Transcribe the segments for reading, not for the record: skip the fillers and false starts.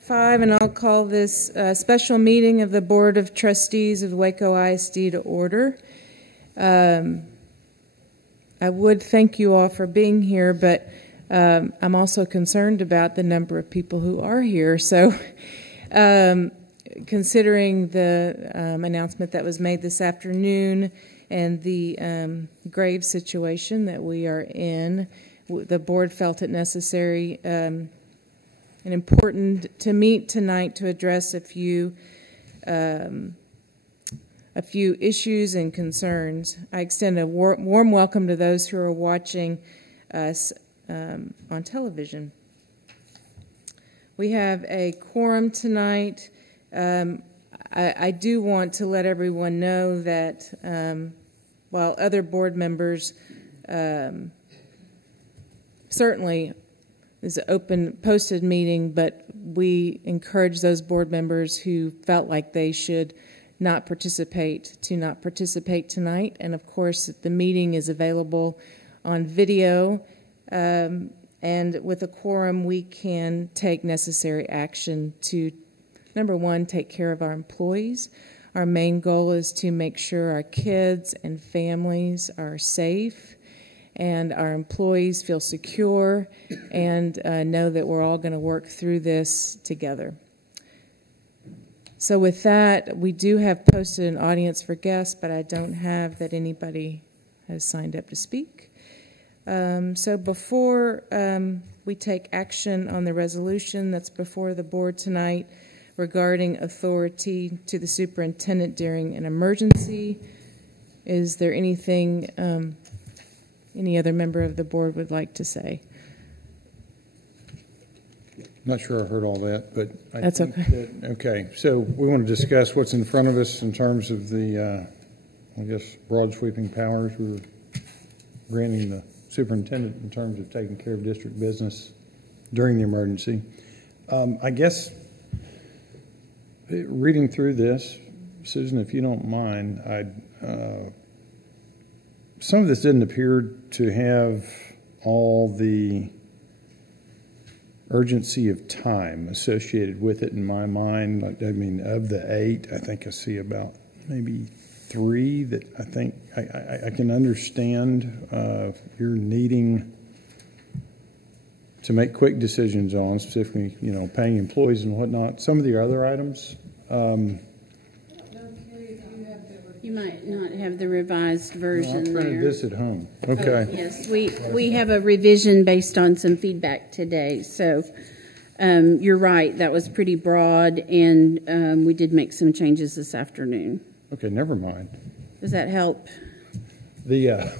5, and I'll call this special meeting of the Board of Trustees of Waco ISD to order. I would thank you all for being here, but I'm also concerned about the number of people who are here. So considering the announcement that was made this afternoon and the grave situation that we are in, the board felt it necessary and important to meet tonight to address a few issues and concerns. I extend a warm welcome to those who are watching us on television. We have a quorum tonight. I do want to let everyone know that while other board members certainly is an open posted meeting, but we encourage those board members who felt like they should not participate to not participate tonight. And of course, the meeting is available on video. And with a quorum, we can take necessary action to, number one, take care of our employees. Our main goal is to make sure our kids and families are safe and our employees feel secure and know that we're all going to work through this together. So with that, we do have posted an audience for guests, but I don't have that anybody has signed up to speak. So before we take action on the resolution that's before the board tonight regarding authority to the superintendent during an emergency, is there anything any other member of the board would like to say? Not sure I heard all that, but that's okay. Okay, so we want to discuss what's in front of us in terms of the, I guess, broad sweeping powers we're granting the superintendent in terms of taking care of district business during the emergency. I guess reading through this, Susan, if you don't mind, some of this didn't appear to have all the urgency of time associated with it in my mind. I mean, of the 8, I think I see about maybe 3 that I think I can understand you're needing to make quick decisions on, specifically, you know, paying employees and whatnot. Some of the other items. You might not have the revised version I printed there. this at home. Okay. Oh, yes, we have a revision based on some feedback today. So you're right, that was pretty broad, and we did make some changes this afternoon. Okay, never mind. Does that help? The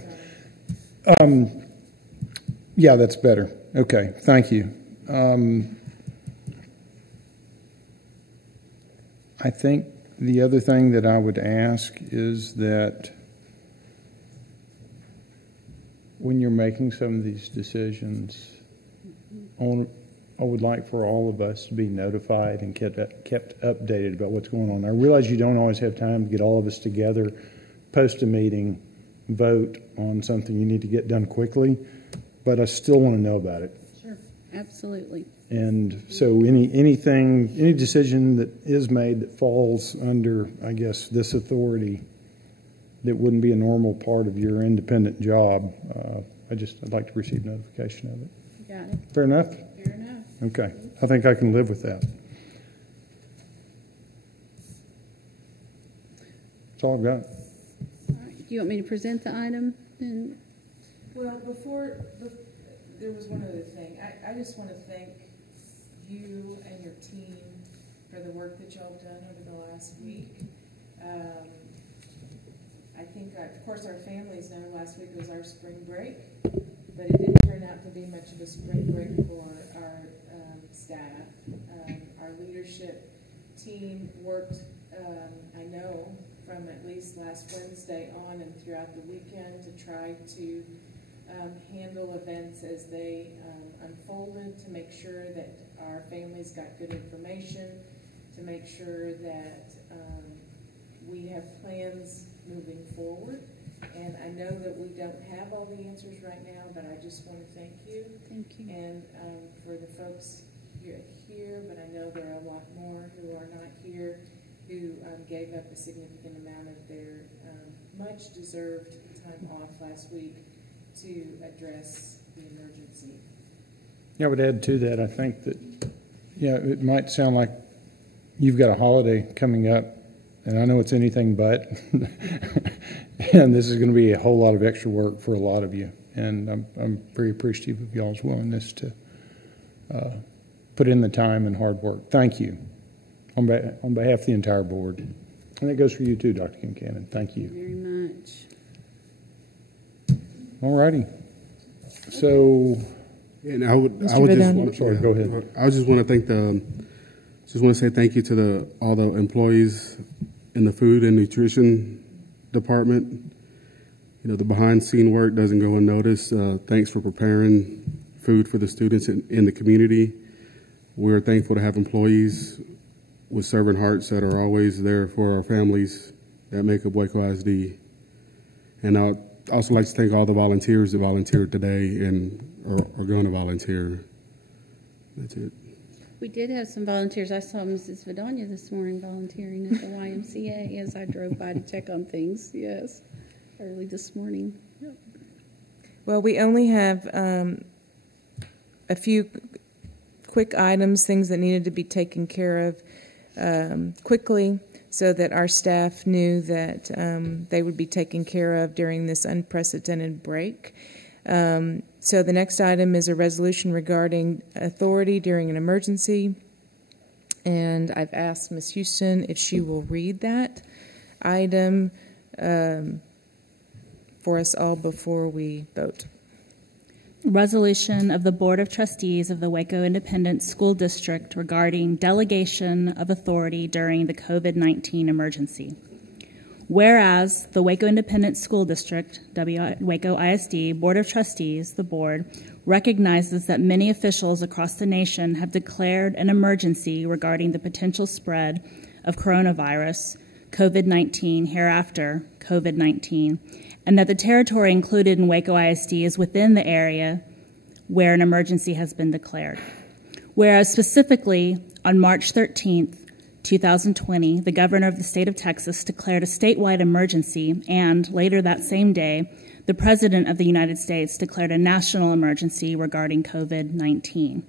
yeah, that's better. Okay, thank you. I think the other thing that I would ask is that when you're making some of these decisions, I would like for all of us to be notified and kept updated about what's going on. I realize you don't always have time to get all of us together, post a meeting, vote on something you need to get done quickly, but I still want to know about it. Sure, absolutely. And so any decision that is made that falls under, I guess, this authority that wouldn't be a normal part of your independent job, I'd like to receive notification of it. Got it. Fair enough? Fair enough. Okay. I think I can live with that. That's all I've got. All right. Do you want me to present the item? Well, there was one other thing. I just want to thank you and your team for the work that y'all have done over the last week. I think, of course, our families know last week was our spring break, but it didn't turn out to be much of a spring break for our staff. Our leadership team worked, I know, from at least last Wednesday on and throughout the weekend to try to handle events as they unfolded, to make sure that our families got good information, to make sure that we have plans moving forward. And I know that we don't have all the answers right now, but I just want to thank you. Thank you. And for the folks here, but I know there are a lot more who are not here who gave up a significant amount of their much-deserved time off last week to address the emergency. Yeah, I would add to that, I think that, yeah, it might sound like you've got a holiday coming up, and I know it's anything but, and this is going to be a whole lot of extra work for a lot of you, and I'm very appreciative of y'all's willingness to put in the time and hard work. Thank you on behalf of the entire board. And that goes for you too, Dr. Kincannon. Thank you. Very much. All righty. So, and I would just go ahead. I just want to say thank you to all the employees in the food and nutrition department. You know, the behind scene work doesn't go unnoticed. Thanks for preparing food for the students in the community. We're thankful to have employees with servant hearts that are always there for our families that make up Waco ISD. And I'd also like to thank all the volunteers that volunteered today and are going to volunteer. That's it. We did have some volunteers. I saw Mrs. Vidania this morning volunteering at the YMCA as I drove by to check on things. Yes, early this morning. Yep. Well, we only have a few quick items, things that needed to be taken care of quickly so that our staff knew that they would be taken care of during this unprecedented break. So the next item is a resolution regarding authority during an emergency. And I've asked Ms. Houston if she will read that item for us all before we vote. Resolution of the Board of Trustees of the Waco Independent School District regarding delegation of authority during the COVID-19 emergency. Whereas the Waco Independent School District, Waco ISD, Board of Trustees, the board, recognizes that many officials across the nation have declared an emergency regarding the potential spread of coronavirus, COVID-19, hereafter COVID-19, and that the territory included in Waco ISD is within the area where an emergency has been declared. Whereas specifically on March 13th, 2020, the governor of the state of Texas declared a statewide emergency, and later that same day, the president of the United States declared a national emergency regarding COVID-19.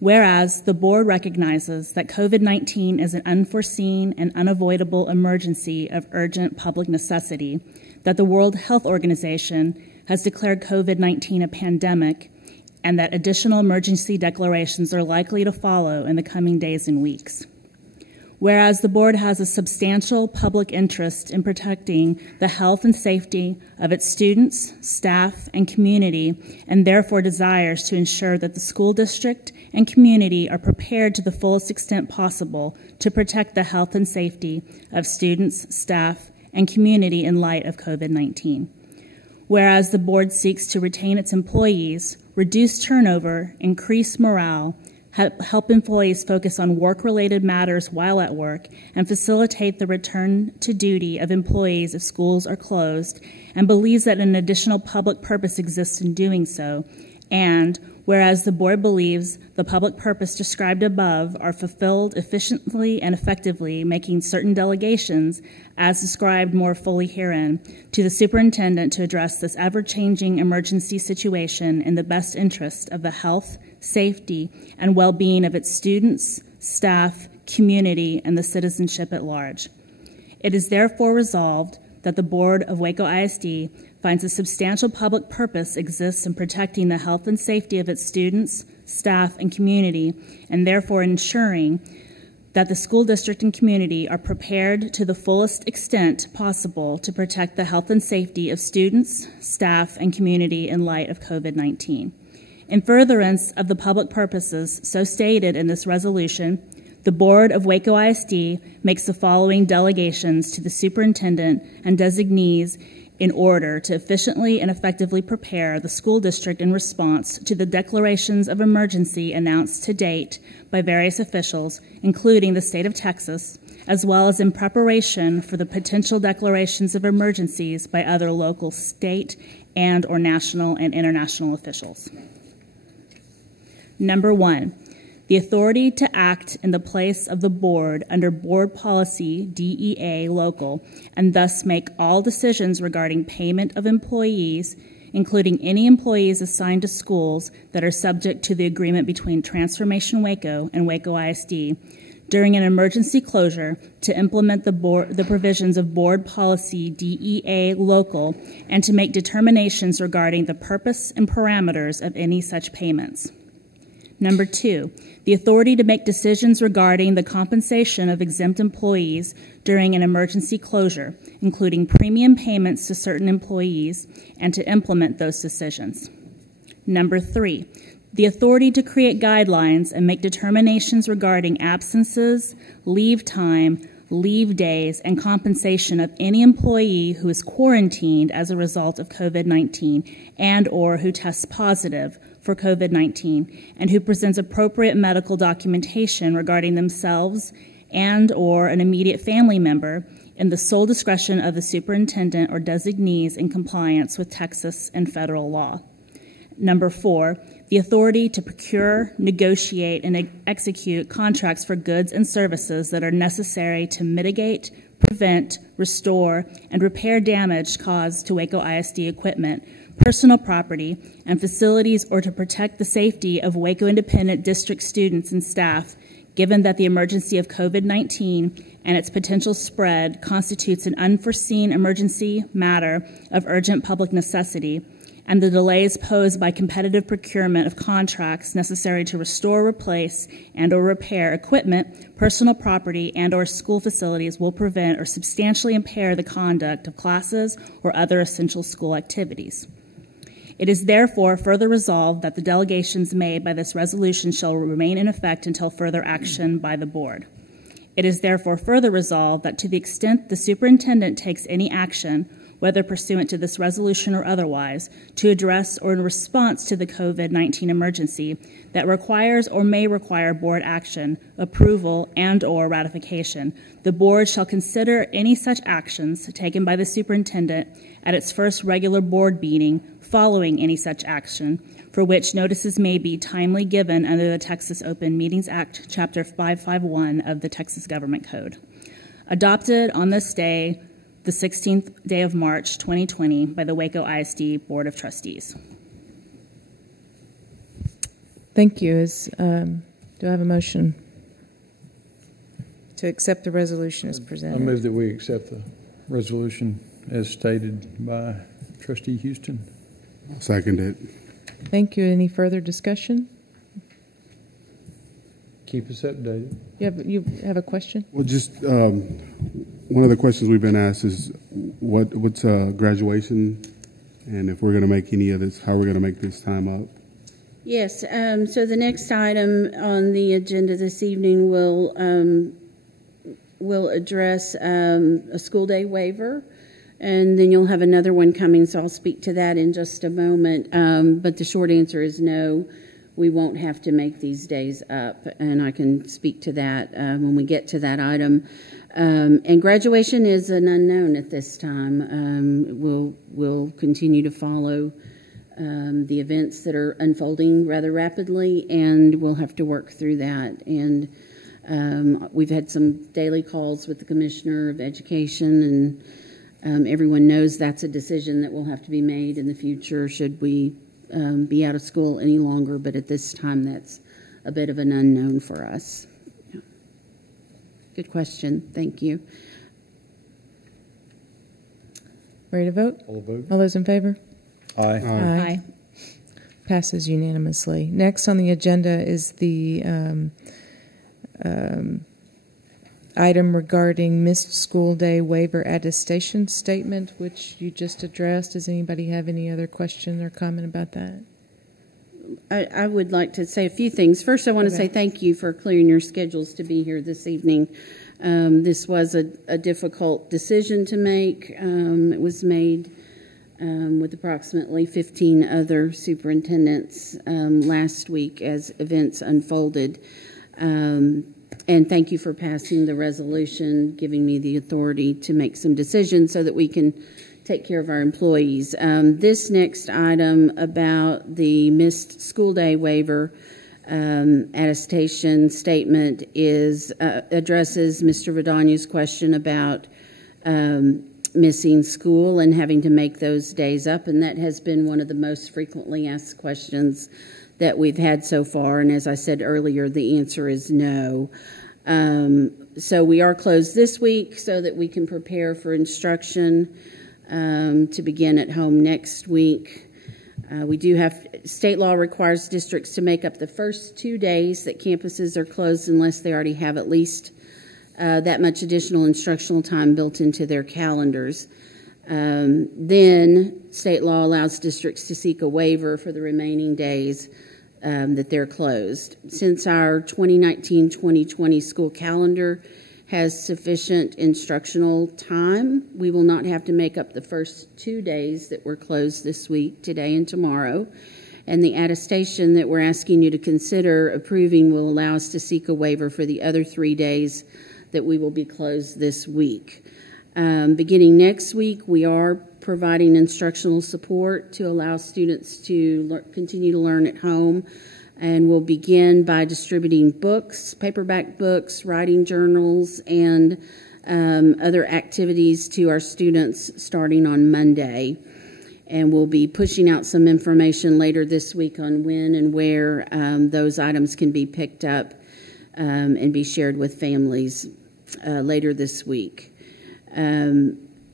Whereas the board recognizes that COVID-19 is an unforeseen and unavoidable emergency of urgent public necessity, that the World Health Organization has declared COVID-19 a pandemic, and that additional emergency declarations are likely to follow in the coming days and weeks. Whereas the board has a substantial public interest in protecting the health and safety of its students, staff, and community, and therefore desires to ensure that the school district and community are prepared to the fullest extent possible to protect the health and safety of students, staff, and community in light of COVID-19. Whereas the board seeks to retain its employees, reduce turnover, increase morale, help employees focus on work-related matters while at work, and facilitate the return to duty of employees if schools are closed, and believes that an additional public purpose exists in doing so, and whereas the board believes the public purpose described above are fulfilled efficiently and effectively, making certain delegations, as described more fully herein, to the superintendent to address this ever-changing emergency situation in the best interest of the health, safety, and well-being of its students, staff, community, and the citizenship at large. It is therefore resolved that the Board of Waco ISD finds a substantial public purpose exists in protecting the health and safety of its students, staff, and community, and therefore ensuring that the school district and community are prepared to the fullest extent possible to protect the health and safety of students, staff, and community in light of COVID-19. In furtherance of the public purposes so stated in this resolution, the Board of Waco ISD makes the following delegations to the superintendent and designees in order to efficiently and effectively prepare the school district in response to the declarations of emergency announced to date by various officials, including the state of Texas, as well as in preparation for the potential declarations of emergencies by other local, state, and/or national and international officials. Number one, the authority to act in the place of the board under board policy DEA local, and thus make all decisions regarding payment of employees, including any employees assigned to schools that are subject to the agreement between Transformation Waco and Waco ISD during an emergency closure, to implement the provisions of board policy DEA local, and to make determinations regarding the purpose and parameters of any such payments. Number 2, the authority to make decisions regarding the compensation of exempt employees during an emergency closure, including premium payments to certain employees, and to implement those decisions. Number 3, the authority to create guidelines and make determinations regarding absences, leave time, leave days, and compensation of any employee who is quarantined as a result of COVID-19 and or who tests positive for COVID-19 and who presents appropriate medical documentation regarding themselves and or an immediate family member in the sole discretion of the superintendent or designees in compliance with Texas and federal law. Number 4, the authority to procure, negotiate, and execute contracts for goods and services that are necessary to mitigate, prevent, restore, and repair damage caused to Waco ISD equipment, personal property, and facilities, or to protect the safety of Waco Independent District students and staff, given that the emergency of COVID-19 and its potential spread constitutes an unforeseen emergency matter of urgent public necessity, and the delays posed by competitive procurement of contracts necessary to restore, replace, and or repair equipment, personal property, and or school facilities will prevent or substantially impair the conduct of classes or other essential school activities. It is therefore further resolved that the delegations made by this resolution shall remain in effect until further action by the board. It is therefore further resolved that to the extent the superintendent takes any action, whether pursuant to this resolution or otherwise, to address or in response to the COVID-19 emergency that requires or may require board action, approval, and or ratification, the board shall consider any such actions taken by the superintendent at its first regular board meeting following any such action, for which notices may be timely given under the Texas Open Meetings Act, Chapter 551 of the Texas Government Code. Adopted on this day, the 16th day of March, 2020, by the Waco ISD Board of Trustees. Thank you. Do I have a motion to accept the resolution as presented? I move that we accept the resolution as stated by Trustee Houston. I'll second it. Thank you. Any further discussion? Keep us updated. You have a question? Well, just one of the questions we've been asked is what's graduation, and if we're going to make any of this, how we're going to make this time up. Yes, so the next item on the agenda this evening will address a school day waiver, and then you'll have another one coming, so I'll speak to that in just a moment. But the short answer is no, we won't have to make these days up, and I can speak to that when we get to that item. And graduation is an unknown at this time. We'll continue to follow the events that are unfolding rather rapidly, and we'll have to work through that. And we've had some daily calls with the Commissioner of Education, and everyone knows that's a decision that will have to be made in the future should we be out of school any longer, but at this time that's a bit of an unknown for us. Yeah. Good question. Thank you. Ready to vote? All vote. All those in favor? Aye. Aye. Passes unanimously. Next on the agenda is the item regarding missed school day waiver attestation statement, which you just addressed. Does anybody have any other question or comment about that? I would like to say a few things. First, I want to say thank you for clearing your schedules to be here this evening. This was a difficult decision to make. It was made with approximately 15 other superintendents last week as events unfolded. And thank you for passing the resolution, giving me the authority to make some decisions so that we can take care of our employees. This next item about the missed school day waiver, attestation statement is addresses Mr. Vidania's question about missing school and having to make those days up, and that has been one of the most frequently asked questions that we've had so far, and as I said earlier, the answer is no. So we are closed this week so that we can prepare for instruction to begin at home next week. We do have, state law requires districts to make up the first 2 days that campuses are closed unless they already have at least that much additional instructional time built into their calendars. Then state law allows districts to seek a waiver for the remaining days that they're closed. Since our 2019-2020 school calendar has sufficient instructional time, we will not have to make up the first 2 days that were closed this week, today and tomorrow. And the attestation that we're asking you to consider approving will allow us to seek a waiver for the other 3 days that we will be closed this week. Beginning next week, we are providing instructional support to allow students to continue to learn at home, and we'll begin by distributing books, paperback books, writing journals, and other activities to our students starting on Monday. And we'll be pushing out some information later this week on when and where those items can be picked up and be shared with families later this week.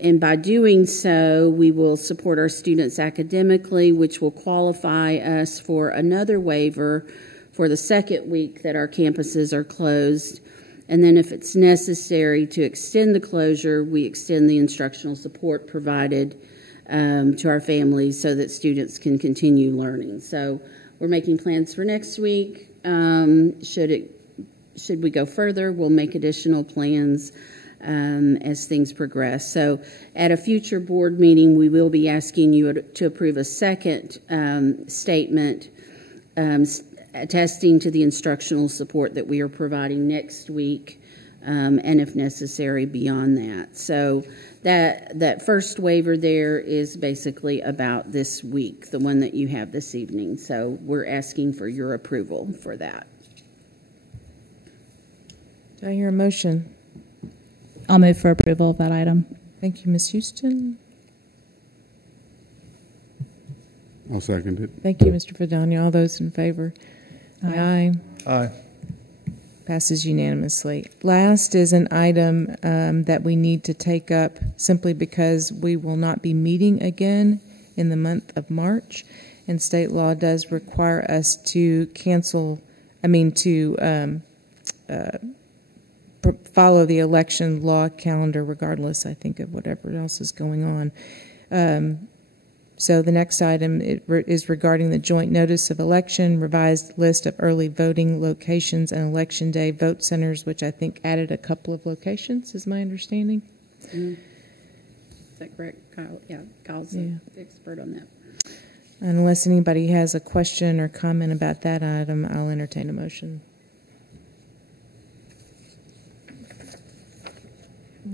And by doing so, we will support our students academically, which will qualify us for another waiver for the second week that our campuses are closed. And then if it's necessary to extend the closure, we extend the instructional support provided to our families so that students can continue learning. So we're making plans for next week. Should we go further, we'll make additional plans as things progress. So at a future board meeting, we will be asking you to approve a second statement attesting to the instructional support that we are providing next week, and if necessary, beyond that. So that first waiver there is basically about this week, the one that you have this evening. So we're asking for your approval for that. Do I hear a motion? I'll move for approval of that item. Thank you, Ms. Houston. I'll second it. Thank you, Mr. Vidania. All those in favor? Aye. Aye. Passes unanimously. Last is an item that we need to take up simply because we will not be meeting again in the month of March, and state law does require us to follow the election law calendar regardless, I think, of whatever else is going on. So the next item is regarding the joint notice of election, revised list of early voting locations and election day vote centers, which I think added a couple of locations, is my understanding. Is that correct, Kyle? Yeah, Kyle's the expert on that. Unless anybody has a question or comment about that item, I'll entertain a motion.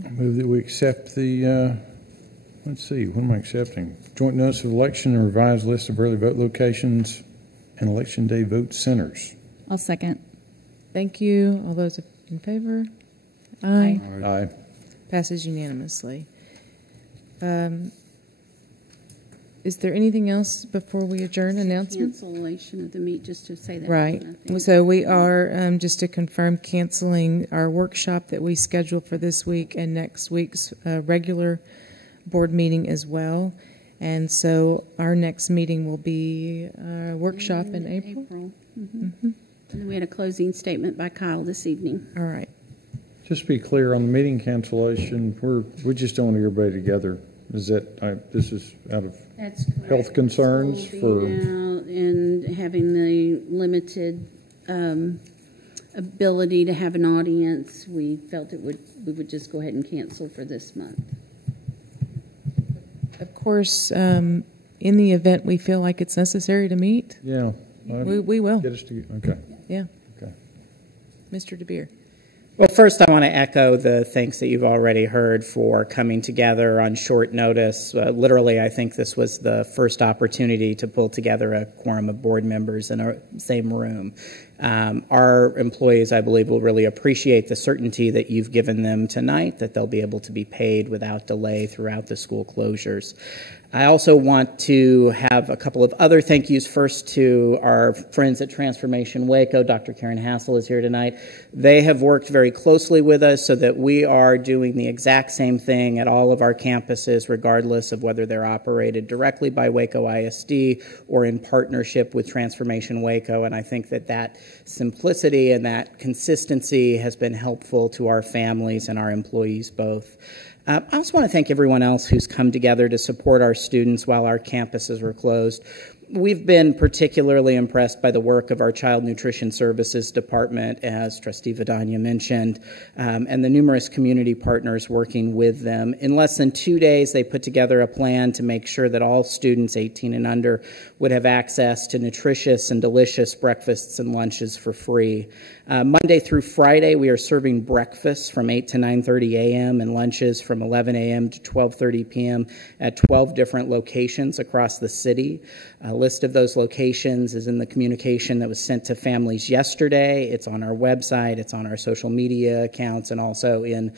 I move that we accept the, let's see, what am I accepting? Joint notice of election and revised list of early vote locations and election day vote centers. I'll second. Thank you. All those in favor? Aye. Aye. Passes unanimously. Is there anything else before we adjourn? Announcements? Cancellation of the meet, just to say that. Right. So we are, just to confirm, canceling our workshop that we scheduled for this week and next week's regular board meeting as well. And so our next meeting will be a workshop in April. And then we had a closing statement by Kyle this evening. All right. Just to be clear on the meeting cancellation, we just don't want everybody together. Is that this is out of health concerns for and having the limited ability to have an audience? We felt we would just go ahead and cancel for this month. Of course, in the event we feel like it's necessary to meet, yeah, we will. Get us to okay. Yeah. Okay. Mr. DeBeer. Well, first, I want to echo the thanks that you've already heard for coming together on short notice. Literally, I think this was the first opportunity to pull together a quorum of board members in a same room. Our employees, I believe, will really appreciate the certainty that you've given them tonight, that they'll be able to be paid without delay throughout the school closures. I also want to have a couple of other thank yous. First to our friends at Transformation Waco. Dr. Karen Hassel is here tonight. They have worked very closely with us so that we are doing the exact same thing at all of our campuses, regardless of whether they're operated directly by Waco ISD or in partnership with Transformation Waco. And I think that that simplicity and that consistency has been helpful to our families and our employees both. I also want to thank everyone else who's come together to support our students while our campuses were closed. We've been particularly impressed by the work of our Child Nutrition Services Department, as Trustee Vidania mentioned, and the numerous community partners working with them. In less than 2 days, they put together a plan to make sure that all students 18 and under would have access to nutritious and delicious breakfasts and lunches for free. Monday through Friday, we are serving breakfasts from 8 to 9:30 a.m. and lunches from 11 a.m. to 12:30 p.m. at 12 different locations across the city. A list of those locations is in the communication that was sent to families yesterday. It's on our website, it's on our social media accounts, and also in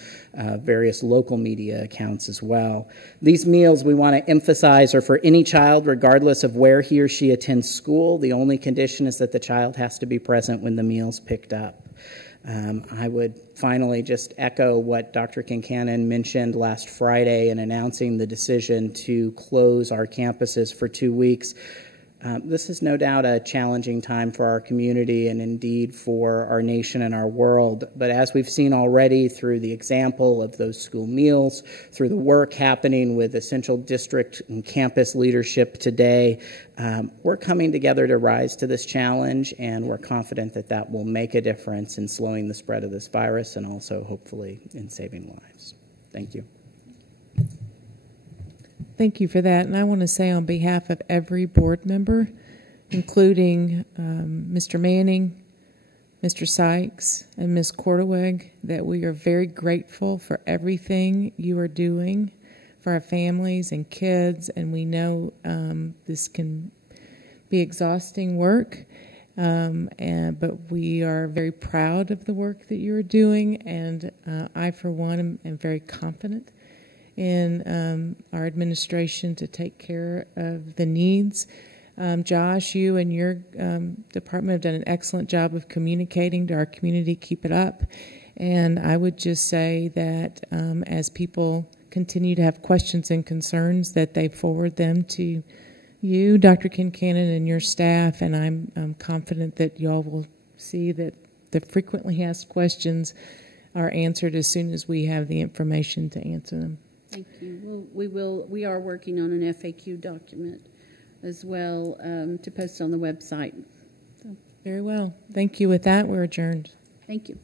various local media accounts as well. These meals, we want to emphasize, are for any child, regardless of where he or she attends school. The only condition is that the child has to be present when the meal's picked up. I would finally just echo what Dr. Kincannon mentioned last Friday in announcing the decision to close our campuses for 2 weeks. This is no doubt a challenging time for our community and indeed for our nation and our world. But as we've seen already through the example of those school meals, through the work happening with essential district and campus leadership today, we're coming together to rise to this challenge, and we're confident that that will make a difference in slowing the spread of this virus and also hopefully in saving lives. Thank you. Thank you for that. And I want to say on behalf of every board member, including Mr. Manning, Mr. Sykes, and Ms. Cordaweg, that we are very grateful for everything you are doing for our families and kids. And we know this can be exhausting work, but we are very proud of the work that you are doing. And I, for one, am very confident in our administration to take care of the needs. Josh, you and your department have done an excellent job of communicating to our community. Keep it up. And I would just say that as people continue to have questions and concerns, that they forward them to you, Dr. Kincannon, and your staff. And I'm confident that y'all will see that the frequently asked questions are answered as soon as we have the information to answer them. Thank you. We are working on an FAQ document as well to post on the website. So. Very well. Thank you. With that, we're adjourned. Thank you.